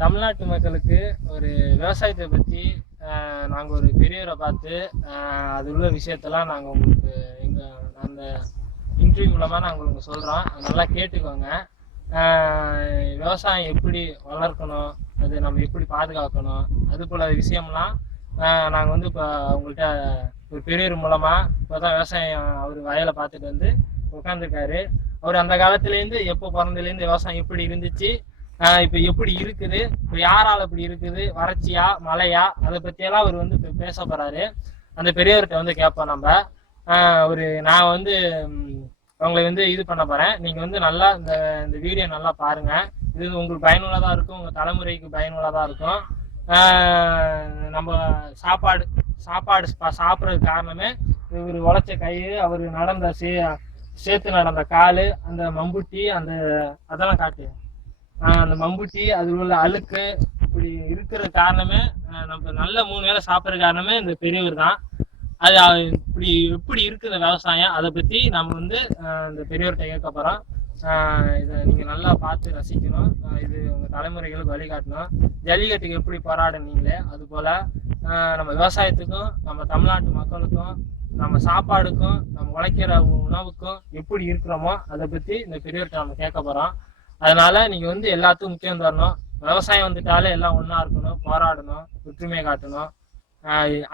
தமிழ்நாட்டு மக்களுக்கு ஒரு விவசாயத்தை பற்றி நாங்கள் ஒரு பெரியவரை பார்த்து அது உள்ள விஷயத்தெல்லாம் நாங்கள் உங்களுக்கு அந்த இன்டர்வியூ மூலமாக நாங்கள் உங்களுக்கு சொல்கிறோம். நல்லா கேட்டுக்கோங்க. விவசாயம் எப்படி வளர்க்கணும், அது நம்ம எப்படி பாதுகாக்கணும், அது போல் விஷயம்லாம் நாங்கள் இப்போ உங்கள்கிட்ட ஒரு பெரியவர் மூலமாக இப்போ தான் விவசாயம் அவர் வயலை பார்த்துட்டு உட்காந்துருக்காரு. அவர் அந்த காலத்துலேருந்து எப்போ பிறந்ததுலேருந்து விவசாயம் எப்படி இருந்துச்சு, இப்போ எப்படி இருக்குது, இப்போ யாரால் இப்படி இருக்குது, வறட்சியா மழையா, அதை பற்றியெல்லாம் அவர் இப்போ பேச போகிறாரு. அந்த பெரியவர்கிட்ட கேட்போம் நம்ம. நான் உங்களை இது பண்ண போகிறேன். நீங்கள் நல்லா இந்த வீடியோ நல்லா பாருங்கள். இது உங்களுக்கு பயனுள்ளதாக இருக்கும், உங்கள் தலைமுறைக்கு பயனுள்ளதாக இருக்கும். நம்ம சாப்பிட்றதுக்கு காரணமே இவர் உழைச்ச கை, அவர் நடந்த சேர்த்து நடந்த கால், அந்த மம்புட்டி, அதெல்லாம் காட்டு, அந்த மம்புட்டி, அதில் உள்ள அழுக்கு, இப்படி இருக்கிற காரணமே நம்ம நல்ல 3 வேளை சாப்பிட்ற காரணமே இந்த பெரியவர் தான். அது இப்படி எப்படி இருக்குது விவசாயம், அதை பற்றி நம்ம இந்த பெரியவர்கிட்ட கேட்க போகிறோம். இதை நீங்கள் நல்லா பார்த்து ரசிக்கணும். இது உங்கள் தலைமுறைகளுக்கு வழிகாட்டணும். ஜல்லிக்கட்டுக்கு எப்படி போராடுனீங்களே அதுபோல் நம்ம விவசாயத்துக்கும், நம்ம தமிழ்நாட்டு மக்களுக்கும், நம்ம சாப்பாடுக்கும், நம்ம உழைக்கிற உணவுக்கும் எப்படி இருக்கிறோமோ அதை பற்றி இந்த பெரியவர்கிட்ட நம்ம கேட்க போகிறோம். அதனால நீங்கள் எல்லாத்துக்கும் முக்கியம் தரணும். விவசாயம் வந்துட்டாலே எல்லாம் ஒன்றா இருக்கணும், போராடணும், ஒற்றுமையை காட்டணும்.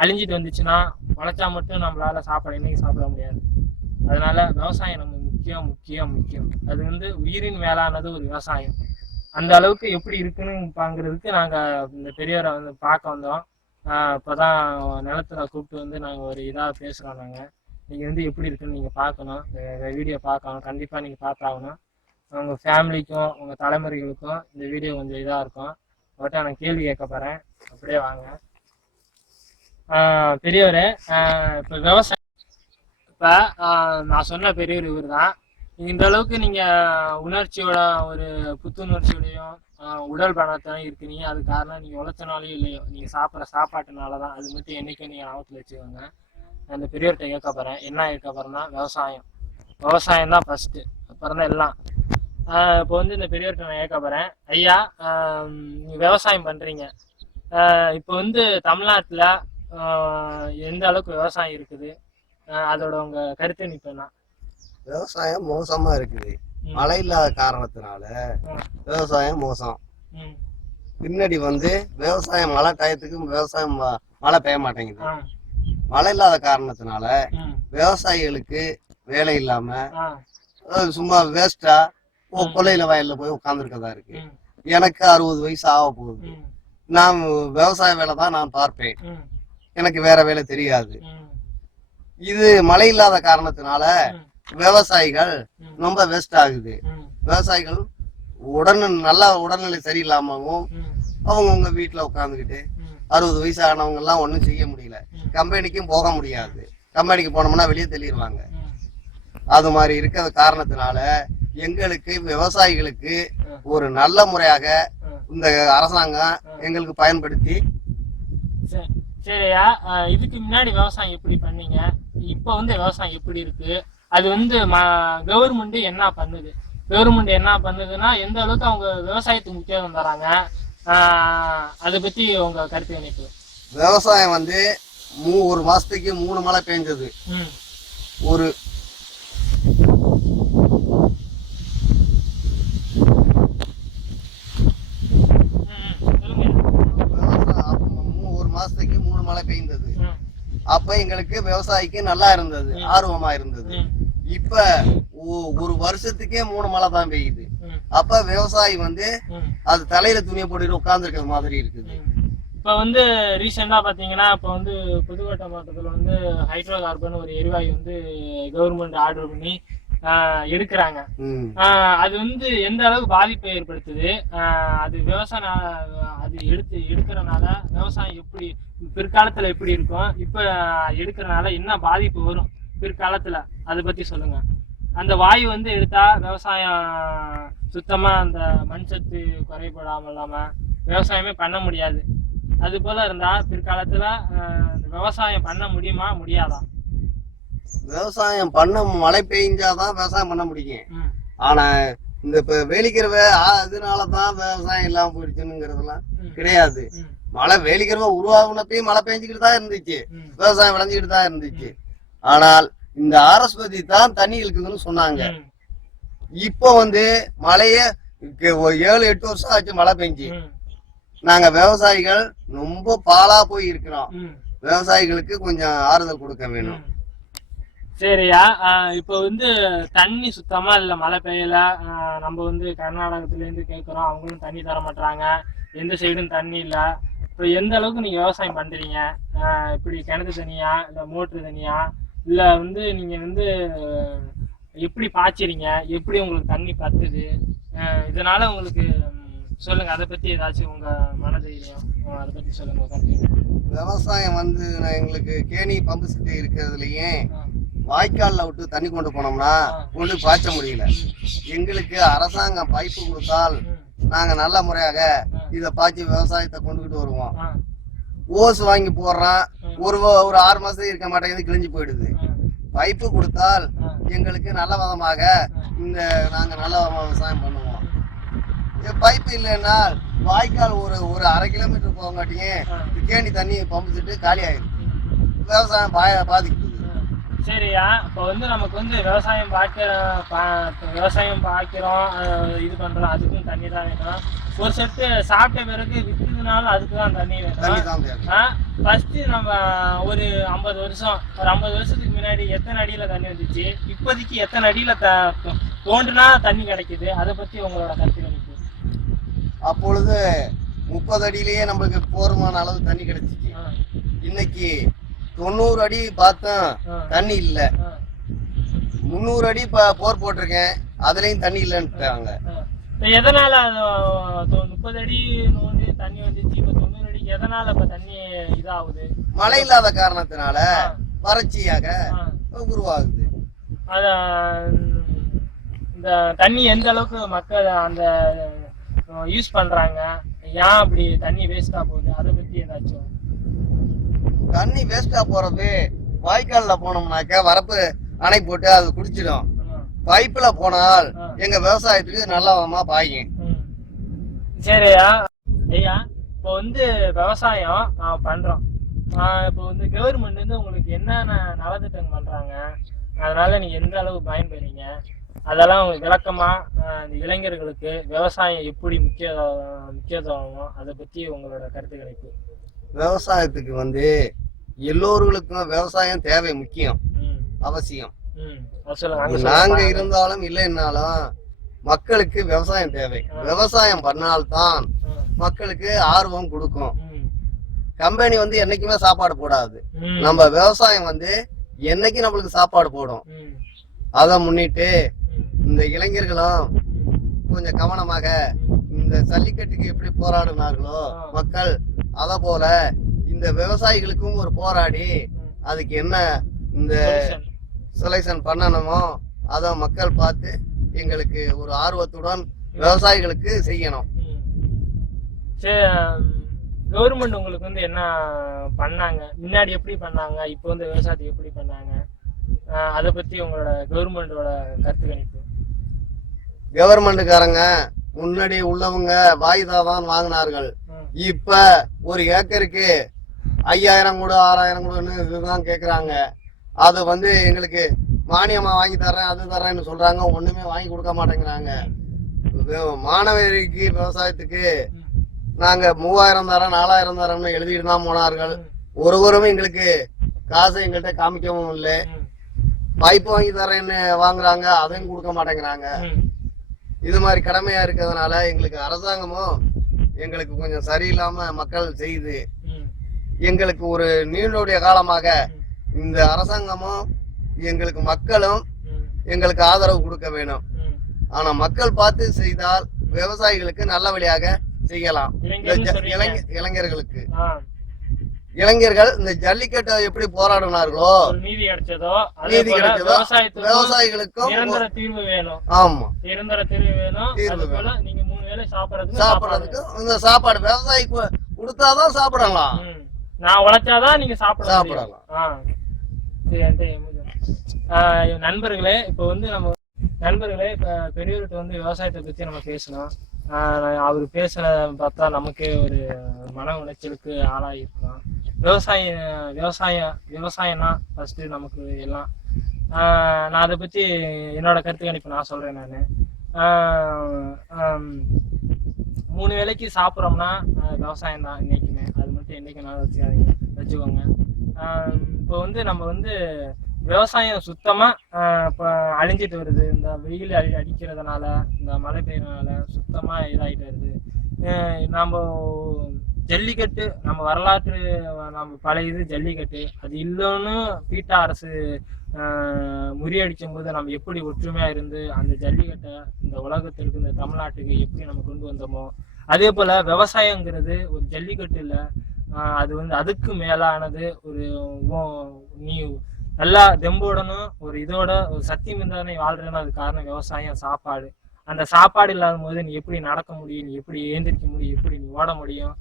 அழிஞ்சிட்டு வந்துச்சுன்னா உழைச்சா மட்டும் நம்மளால இன்னைக்கு சாப்பிட முடியாது. அதனால விவசாயம் நம்ம முக்கியம் முக்கியம் முக்கியம். அது உயிரின் மேலானது ஒரு விவசாயம். அந்த அளவுக்கு எப்படி இருக்குன்னு பாங்கிறதுக்கு நாங்கள் இந்த பெரியவரை பார்க்க வந்தோம். இப்போதான் நிலத்துல கூப்பிட்டு நாங்கள் ஒரு இதாக பேசுகிறோம். நாங்கள் நீங்கள் எப்படி இருக்குன்னு நீங்கள் பார்க்கணும், வீடியோ பார்க்கணும். கண்டிப்பாக நீங்கள் பார்த்தாகணும். உங்கள் ஃபேமிலிக்கும் உங்கள் தலைமுறைகளுக்கும் இந்த வீடியோ கொஞ்சம் இதாக இருக்கும். அவர்கிட்ட நான் கேள்வி கேட்க போகிறேன். அப்படியே வாங்க. பெரியவரே, இப்போ விவசாயம், இப்போ நான் சொன்ன பெரியவர் இவர் தான். இந்த அளவுக்கு நீங்கள் உணர்ச்சியோட, ஒரு புத்துணர்ச்சியோடையும் உடல் பலத்தையும் இருக்கிறீங்க. அது காரணம் நீங்கள் உழைச்சனாலையும் இல்லையோ, நீங்கள் சாப்பிட்ற சாப்பாட்டுனால தான். அது மட்டும் என்றைக்கும் நீங்கள் ஞாபகத்தில் வச்சுக்கோங்க. நான் இந்த பெரியவர்கிட்ட கேட்க போகிறேன். என்ன கேட்க போகிறேன்னா, விவசாயம் தான் ஃபஸ்ட்டு, அப்புறம் தான் எல்லாம். இப்போ இந்த பெரியவர்கிட்ட நான் கேட்க போகிறேன். ஐயா, நீங்கள் விவசாயம் பண்ணுறீங்க. இப்போ தமிழ்நாட்டில் எந்த அளவுக்கு விவசாயம் இருக்குது, அதோட உங்க கருத்து நிப்பா? விவசாயம் மோசமா இருக்குது. மழை இல்லாத காரணத்தினால விவசாயம் மோசம். பின்னாடி விவசாயம் மழை டயத்துக்கு விவசாயம் மழை பெய்ய மாட்டேங்குது. மழை இல்லாத காரணத்தினால விவசாயிகளுக்கு வேலை இல்லாம சும்மா வேஸ்டா கொல்லையில வயல்ல போய் உட்கார்ந்துருக்கதா இருக்கு. எனக்கு 60 வயசு ஆக போகுது. நான் விவசாய வேலை தான் நான் பார்ப்பேன், எனக்கு வேற வேலை தெரியாது. இது மழை இல்லாத காரணத்தினால விவசாயிகள் ரொம்ப வேஸ்ட் ஆகுது. விவசாயிகள் நல்லா உடல்நிலை சரியில்லாமவும் அவங்கவுங்க வீட்டுல உட்காந்துக்கிட்டு 60 வயசு ஆனவங்க எல்லாம் ஒன்றும் செய்ய முடியல. கம்பெனிக்கும் போக முடியாது. கம்பெனிக்கு போனோம்னா வெளியே தெளிவாங்க. அது மாதிரி இருக்கிற காரணத்தினால எங்களுக்கு விவசாயிகளுக்கு ஒரு நல்ல முறையாக இந்த அரசாங்கம் எங்களுக்கு பயன்படுத்தி. சரியா, இதுக்கு முன்னாடி விவசாயம் எப்படி பண்ணீங்க, இப்போ விவசாயம் எப்படி இருக்கு, அது கவர்மெண்ட் என்ன பண்ணுது, கவர்மெண்ட் என்ன பண்ணுதுன்னா எந்த அளவுக்கு அவங்க விவசாயத்துக்கு முக்கியத்துவம் தராங்க, அதை பத்தி உங்க கருத்து நினைப்பு? விவசாயம் ஒரு மாசத்துக்கு 3 மழை பெஞ்சது. ஒரு மாசத்துக்கு 3 மழை பெய்ந்தது. அப்ப எங்களுக்கு விவசாயிக்கு நல்லா இருந்தது, ஆர்வமா இருந்தது. இப்ப ஒரு வருஷத்துக்கே 3 மழை தான் பெய்யுது. அப்ப விவசாயி அது தலையில துணியை போட்டு உட்கார்ந்து இருக்கிற மாதிரி இருக்குது. இப்ப ரீசெண்டா பாத்தீங்கன்னா, இப்ப புதுக்கோட்டை மாவட்டத்துல ஹைட்ரோ கார்பன் ஒரு எரிவாயு கவர்மெண்ட் ஆர்டர் பண்ணி எடுக்கிறாங்க. அது எந்த அளவுக்கு பாதிப்பை ஏற்படுத்துது, அது விவசாயம் அது எடுக்கிறனால விவசாயம் எப்படி பிற்காலத்துல எப்படி இருக்கும், இப்ப எடுக்கிறனால என்ன பாதிப்பு வரும் பிற்காலத்துல, அதை பத்தி சொல்லுங்க. அந்த வாயு எடுத்தா விவசாயம் சுத்தமா அந்த மண் சத்து குறைபடாம இல்லாம விவசாயமே பண்ண முடியாது. அது போல இருந்தா பிற்காலத்துல விவசாயம் பண்ண முடியுமா, முடியாதா? விவசாயம் பண்ண மழை பெய்ஞ்சாதான் விவசாயம் பண்ண முடியும். ஆனா இந்த இப்ப வேலிக்கிறவ அதனாலதான் விவசாயம் இல்லாம போயிடுச்சுங்கிறதுலாம் கிடையாது. மழை வேலிக்கிறவ உருவாகுனப்பயும் மழை பெஞ்சுக்கிட்டு தான் இருந்துச்சு, விவசாயம் விளைஞ்சுக்கிட்டு தான் இருந்துச்சு. ஆனால் இந்த ஆர்எஸ்பதி தான் தண்ணி இருக்குதுன்னு சொன்னாங்க. இப்போ மழைய 7-8 வருஷம் ஆச்சு மழை பெஞ்சு. நாங்க விவசாயிகள் ரொம்ப பாலா போய் இருக்கிறோம். விவசாயிகளுக்கு கொஞ்சம் ஆறுதல் கொடுக்க வேணும். சரியா, இப்போ தண்ணி சுத்தமா இல்ல, மழை பெய்யல. நம்ம கர்நாடகத்துல இருந்து கேட்கிறோம், அவங்களும் தண்ணி தர மாட்டாங்க, எந்த சைடும் தண்ணி இல்ல. இப்போ எந்த அளவுக்கு நீங்க விவசாயம் பண்றீங்க? இப்படி கிணத்து தண்ணியா இல்ல மோட்டரு தண்ணியா, இல்ல நீங்க எப்படி பாய்ச்சறீங்க, எப்படி உங்களுக்கு தண்ணி பத்துது? இதனால உங்களுக்கு சொல்லுங்க, அதை பத்தி ஏதாச்சும் உங்க மனதைரியம் அதை பத்தி சொல்லுங்க. விவசாயம் எங்களுக்கு கேணி பம்பு செட்டு இருக்கிறதுலயே வாய்க்கால்ல விட்டு தண்ணி கொண்டு போனோம்னா கொண்டு பாய்ச்ச முடியல. எங்களுக்கு அரசாங்கம் பைப்பு கொடுத்தால் நாங்க நல்ல முறையாக இதை பாய்ச்சி விவசாயத்தை கொண்டுகிட்டு வருவோம். ஓஸ் வாங்கி போடுறோம், ஒரு 6 மாசம் இருக்க மாட்டேங்குது, கிழிஞ்சு போயிடுது. பைப்பு கொடுத்தால் எங்களுக்கு நல்ல விதமாக நாங்க நல்ல விவசாயம் பண்ணுவோம். பைப்பு இல்லைன்னா வாய்க்கால் ஒரு 1/2 கிலோமீட்டர் போகாட்டியே கேணி தண்ணி பம்பு செட்டு காலி ஆயிடும், விவசாயம் பாதிக்குது. சரியா, இப்போ நமக்கு விவசாயம் பாய்க்கிறோம், இது பண்றோம், அதுக்கும் தண்ணி தான் வேணும். ஒரு செட்டு சாப்பிட்ட பிறகு வித்துனாலும் அதுக்கு தான் தண்ணி வேணும். ஃபர்ஸ்ட் நம்ம ஒரு 50 வருஷத்துக்கு முன்னாடி எத்தனை அடியில தண்ணி வந்துச்சு, இப்போதைக்கு எத்தனை அடியில தோண்டுனா தண்ணி கிடைக்குது? அதை பத்தி உங்களோட கருத்து எனக்கு. அப்பொழுது 30 அடியிலேயே நம்மளுக்கு போதுமான அளவு தண்ணி கிடைச்சிச்சு. இன்னைக்கு 90 அடி பார்த்தோம், தண்ணி இல்ல. 300 அடி போர் போட்டிருக்கேன், அதுலயும் தண்ணி இல்லைன்னுட்டாங்க. எதனால 30 அடி தண்ணி வந்துச்சு, இப்ப 90 அடி எதனால இப்ப தண்ணி இதாகுது? மழை இல்லாத காரணத்தினால வறட்சியாக உருவாகுது. அத இந்த தண்ணி எந்த அளவுக்கு மக்கள் யூஸ் பண்றாங்க, ஏன் அப்படி தண்ணி வேஸ்டா போகுது, அதை பத்தி ஏதாச்சும்? தண்ணி வேஸ்டா போறது வாய்க்கால்ல போனோம்னாக்க வரப்பு அணை போட்டு அது குடிச்சிடும். பைப்புல போனால் எங்க விவசாயத்துக்கு நல்ல பாயும். சரியா ஐயா, இப்போ விவசாயம் பண்றோம், இப்போ கவர்மெண்ட் உங்களுக்கு என்னென்ன நலத்திட்டம் பண்றாங்க, அதனால நீங்க எந்த அளவு பயன்பெறீங்க, அதெல்லாம் விளக்கமா இந்த இளைஞர்களுக்கு விவசாயம் எப்படி முக்கியத்துவம், அதை பத்தி உங்களோட கருத்து கிடைக்கும். விவசாயத்துக்கு எல்லோர்களுக்கும் விவசாயம் தேவை, முக்கியம், அவசியம். நாங்க இருந்தாலும் இல்லைன்னாலும் மக்களுக்கு விவசாயம் தேவை. விவசாயம் பண்ணால்தான் மக்களுக்கு ஆர்வம் கொடுக்கும். கம்பெனி என்னைக்குமே சாப்பாடு போடாது, நம்ம விவசாயம் என்னைக்கு நம்மளுக்கு சாப்பாடு போடும். அதை முன்னிட்டு இந்த இளைஞர்களும் கொஞ்சம் கவனமாக இந்த ஜல்லிக்கட்டுக்கு எப்படி போராடினார்களோ மக்கள், அத போல இந்த விவசாயிகளுக்கும் ஒரு போராடி அதுக்கு என்ன இந்த செலக்ஷன் பண்ணணுமோ அதை மக்கள் பார்த்து எங்களுக்கு ஒரு ஆர்வத்துடன் விவசாயிகளுக்கு செய்யணும். கவர்மெண்ட் உங்களுக்கு என்ன பண்ணாங்க, முன்னாடி எப்படி பண்ணாங்க, இப்போ விவசாயத்துக்கு எப்படி பண்ணாங்க, அதை பத்தி உங்களோட கவர்மெண்டோட கருத்து கணிப்பு. கவர்மெண்ட்டுக்காரங்க முன்னாடி உள்ளவங்க வாய்தா தான் வாங்கினார்கள். இப்ப ஒரு ஏக்கருக்கு 5000 கூட 6000 கூடன்னு இதுதான் கேக்குறாங்க. அது எங்களுக்கு மானியமா வாங்கி தர்றேன் அது தர்றேன்னு சொல்றாங்க, ஒண்ணுமே வாங்கி கொடுக்க மாட்டேங்கிறாங்க. மாணவருக்கு விவசாயத்துக்கு நாங்க 3000 தரோம் 4000 தரோம்னு எழுதிட்டு தான் போனார்கள். ஒருவரும் எங்களுக்கு காசை எங்கள்கிட்ட காமிக்கவும் இல்லை. பைப்பு வாங்கி தரேன்னு வாங்குறாங்க, அதையும் கொடுக்க மாட்டேங்கிறாங்க. இது மாதிரி கடமையா இருக்கிறதுனால எங்களுக்கு அரசாங்கமும் எங்களுக்கு கொஞ்சம் சரியில்லாம மக்கள் செய்யுது. எங்களுக்கு ஒரு நீண்டோடைய காலமாக இந்த அரசாங்கமும் எங்களுக்கு மக்களும் எங்களுக்கு ஆதரவு கொடுக்க வேணும். ஆனா மக்கள் பார்த்து செய்தால் விவசாயிகளுக்கு நல்ல வழியாக செய்யலாம். இளைஞர்களுக்கு இளைஞர்கள் இந்த ஜல்லிக்கட்டை எப்படி போராடினார்களோ நீதி கிடைச்சதோ விவசாயிகளுக்கும் நிரந்தர தீர்வு வேணும். ஆமா, நிரந்தர தீர்வு வேணும். நீங்க 3 வேளை சாப்பிடறதுக்கு இந்த சாப்பாடு விவசாயிக்கு கொடுத்தாதான் சாப்பிடலாம். நான் உழைச்சாதான் நீங்க சாப்பிடலாம். சாப்பிடலாம். நண்பர்களே, இப்போ நம்ம நண்பர்களே, இப்ப பெரியவர்கிட்ட வந்து விவசாயத்தை பத்தி நம்ம பேசணும். அவர் பேசுன பார்த்தா நமக்கே ஒரு மன உளைச்சலுக்கு ஆளாயிருக்கிறோம். விவசாயம் விவசாயம் விவசாயம்னா ஃபர்ஸ்ட் நமக்கு எல்லாம். நான் அதை பத்தி என்னோட கருத்து கணிப்பு நான் சொல்றேன். நான் 3 வேளைக்கு சாப்பிட்றோம்னா விவசாயம் தான் இன்னைக்குமே. அது மட்டும் என்னைக்குனாலும் வச்சுக்கோங்க. இப்போ வந்து நம்ம வந்து விவசாயம் சுத்தமா இப்போ அழிஞ்சிட்டு வருது. இந்த வெயில் அடிக்கிறதுனால, இந்த மழை பெய்யறதுனால சுத்தமா இதாகிட்டு வருது. நம்ம ஜல்லிக்கட்டு, நம்ம வரலாற்று நம்ம பழைய இது ஜல்லிக்கட்டு, அது இல்லைன்னு பீட்டா அரசு முறியடிக்கும் போது நம்ம எப்படி ஒற்றுமையா இருந்து அந்த ஜல்லிக்கட்டை இந்த உலகத்திற்கு, இந்த தமிழ்நாட்டுக்கு எப்படி நம்ம கொண்டு வந்தோமோ, அதே போல விவசாயங்கிறது ஒரு ஜல்லிக்கட்டு இல்லை. அது வந்து அதுக்கு மேலானது. ஒரு நீ நல்லா தெம்போடணும், ஒரு இதோட ஒரு சக்தி மிந்தானே வாழ்றேன்னு அது காரணம் விவசாயம், சாப்பாடு. அந்த சாப்பாடு இல்லாத போது நீ எப்படி நடக்க முடியும், நீ எப்படி ஏந்திரிக்க முடியும், எப்படி நீ ஓட முடியும்,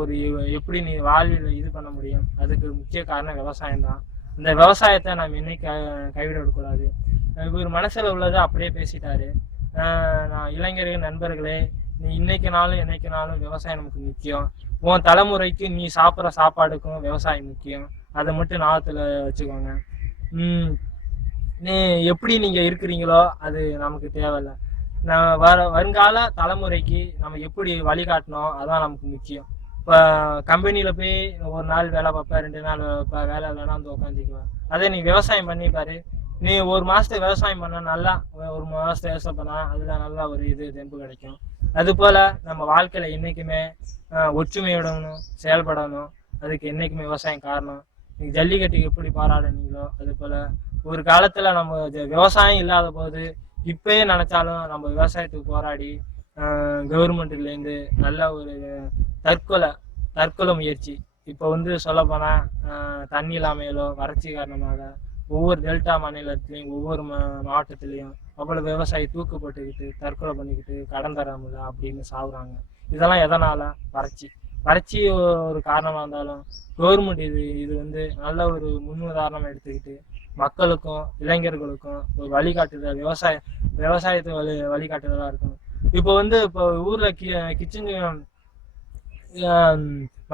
ஒரு எப்படி நீ வாழ்வில் இது பண்ண முடியும்? அதுக்கு முக்கிய காரணம் விவசாயம் தான். இந்த விவசாயத்தை நாம் இன்னைக்கு கைவிடக்கூடாது. இவர் மனசுல உள்ளதை அப்படியே பேசிட்டாரு. நான் இளைஞர்கள் நண்பர்களே, நீ இன்னைக்கு நாளும் என்னைக்குனாலும் விவசாயம் நமக்கு முக்கியம். உன் தலைமுறைக்கு நீ சாப்பிட்ற சாப்பாடுக்கும் விவசாயம் முக்கியம். அதை மட்டும் ஞாபகத்துல வச்சுக்கோங்க. நீ எப்படி நீங்க இருக்கிறீங்களோ அது நமக்கு தேவையில்லை. வருங்கால தலைமுறைக்கு நம்ம எப்படி வழிகாட்டணும், அதான் நமக்கு முக்கியம். இப்போ கம்பெனியில் போய் ஒரு நாள் வேலை பார்ப்பேன், 2 நாள் வேலை பார்ப்பேன், வேலை இல்லைன்னா வந்து உட்காந்துக்குவேன். அதே நீ விவசாயம் பண்ணிப்பாரு. நீ ஒரு மாதத்துக்கு விவசாயம் பண்ண, நல்லா ஒரு மாதத்தை விவசாயம் பண்ணால் அதில் நல்லா ஒரு தெம்பு கிடைக்கும். அதுபோல் நம்ம வாழ்க்கையில் என்றைக்குமே ஒற்றுமையுடனும் செயல்படணும். அதுக்கு என்றைக்குமே விவசாயம் காரணம். நீங்கள் ஜல்லிக்கட்டுக்கு எப்படி பாராடுனீங்களோ அது போல் ஒரு காலத்தில் நம்ம விவசாயம் இல்லாத போது இப்பயே நினைச்சாலும் நம்ம விவசாயத்துக்கு போராடி கவர்மெண்ட்லேருந்து நல்ல ஒரு தற்கொலை முயற்சி. இப்போ வந்து சொல்ல போனால் தண்ணி இல்லாமையிலோ வறட்சி காரணமாக ஒவ்வொரு டெல்டா மாநிலத்திலையும் ஒவ்வொரு மாவட்டத்திலையும் அவ்வளோ விவசாயி தூக்கப்பட்டுக்கிட்டு தற்கொலை பண்ணிக்கிட்டு கடன் தர முடியல அப்படின்னு சாகுறாங்க. இதெல்லாம் எதனால? வறட்சி ஒரு காரணமாக இருந்தாலும் கவர்மெண்ட் இது வந்து நல்ல ஒரு முன்னுதாரணம் எடுத்துக்கிட்டு மக்களுக்கும் இளைஞர்களுக்கும் ஒரு வழிகாட்டுதல், விவசாயத்தை வழிகாட்டுதலாக இருக்கணும். இப்போ வந்து இப்போ ஊரில் கிச்சன்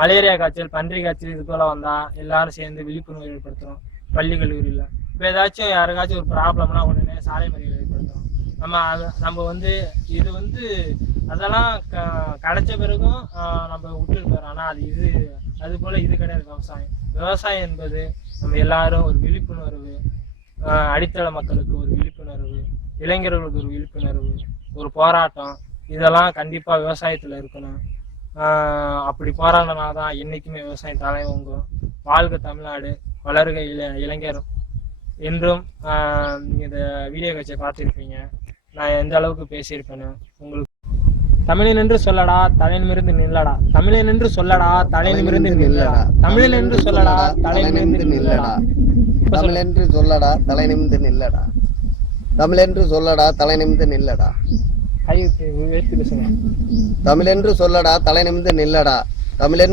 மலேரியா காய்ச்சல், பன்றி காய்ச்சல் இது போல வந்தால் எல்லாரும் சேர்ந்து விழிப்புணர்வு ஏற்படுத்துகிறோம் பள்ளி கல்லூரியில். இப்போ ஏதாச்சும் யாருக்காச்சும் ஒரு ப்ராப்ளம்னா உடனே சாலை மறியல் ஏற்படுத்துகிறோம். நம்ம வந்து இது வந்து அதெல்லாம் கிடைச்ச பிறகும் நம்ம விட்டுட்டு போகிறோம். ஆனால் அது போல் இது கிடையாது. விவசாயம் என்பது நம்ம எல்லாரும் ஒரு விழிப்புணர்வு, அடித்தள மக்களுக்கு ஒரு விழிப்புணர்வு, இளைஞர்களுக்கு ஒரு விழிப்புணர்வு, ஒரு போராட்டம், இதெல்லாம் கண்டிப்பாக விவசாயத்தில் இருக்கணும். அப்படி போராடினா தான் என்றைக்குமே விவசாயம் தலைவங்கும். வாழ்க தமிழ்நாடு, வளர்க இளைஞர் என்றும். இந்த வீடியோ காட்சியை பார்த்துருப்பீங்க. நான் எந்த அளவுக்கு பேசியிருப்பேன்னு உங்களுக்கு. தமிழன் என்று சொல்லடா தலை நிமிர்ந்து நில்லடா, தமிழன் என்று சொல்லடா தலை நிமிர்ந்து நில்லடா, தமிழன் என்று சொல்லடா தலை நிமிர்ந்து நில்லடா, தமிழ் என்று சொல்லடா தலை நிமிர்ந்து நில்லடா, தமிழ் என்று சொல்லடா தலை நிமிர்ந்து நில்லடா, தமிழ் என்று சொல்லடா தலை நிமிர்ந்து நில்லடா, தமிழ்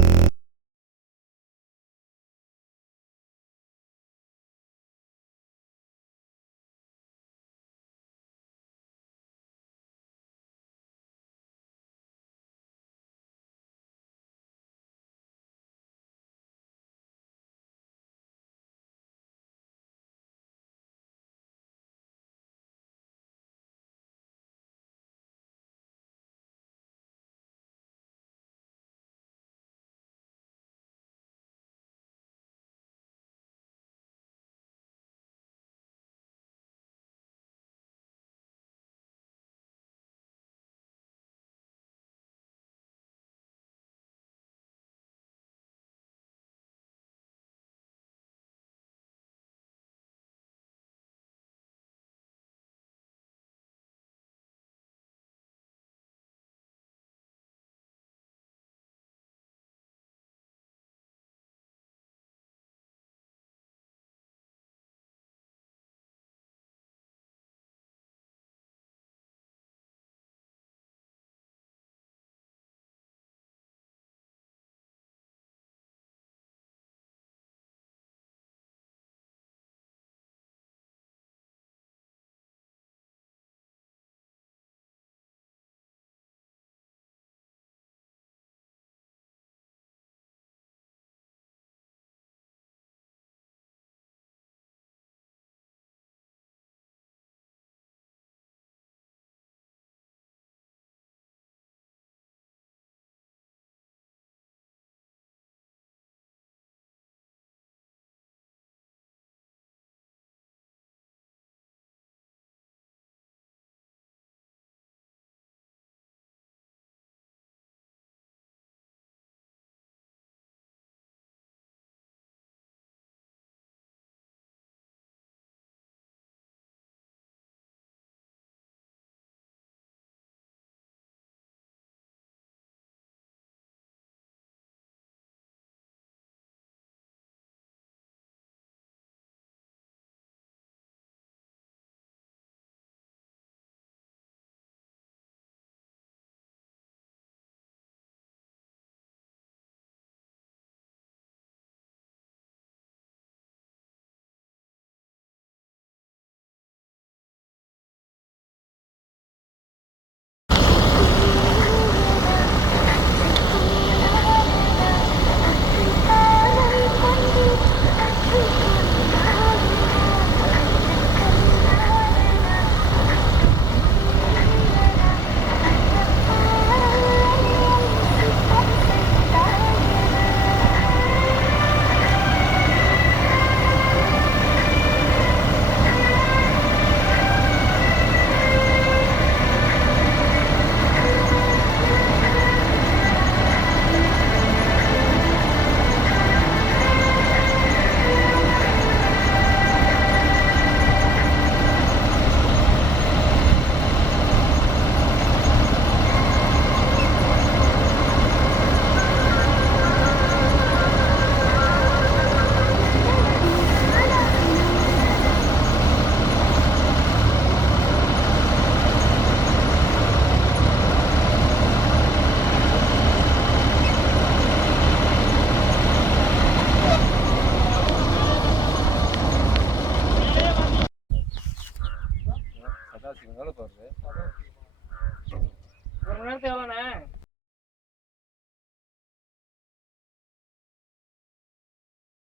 எவ்வளோ வருது? ஒரு மணி நேரத்துக்கு எவ்வளோண்ணே?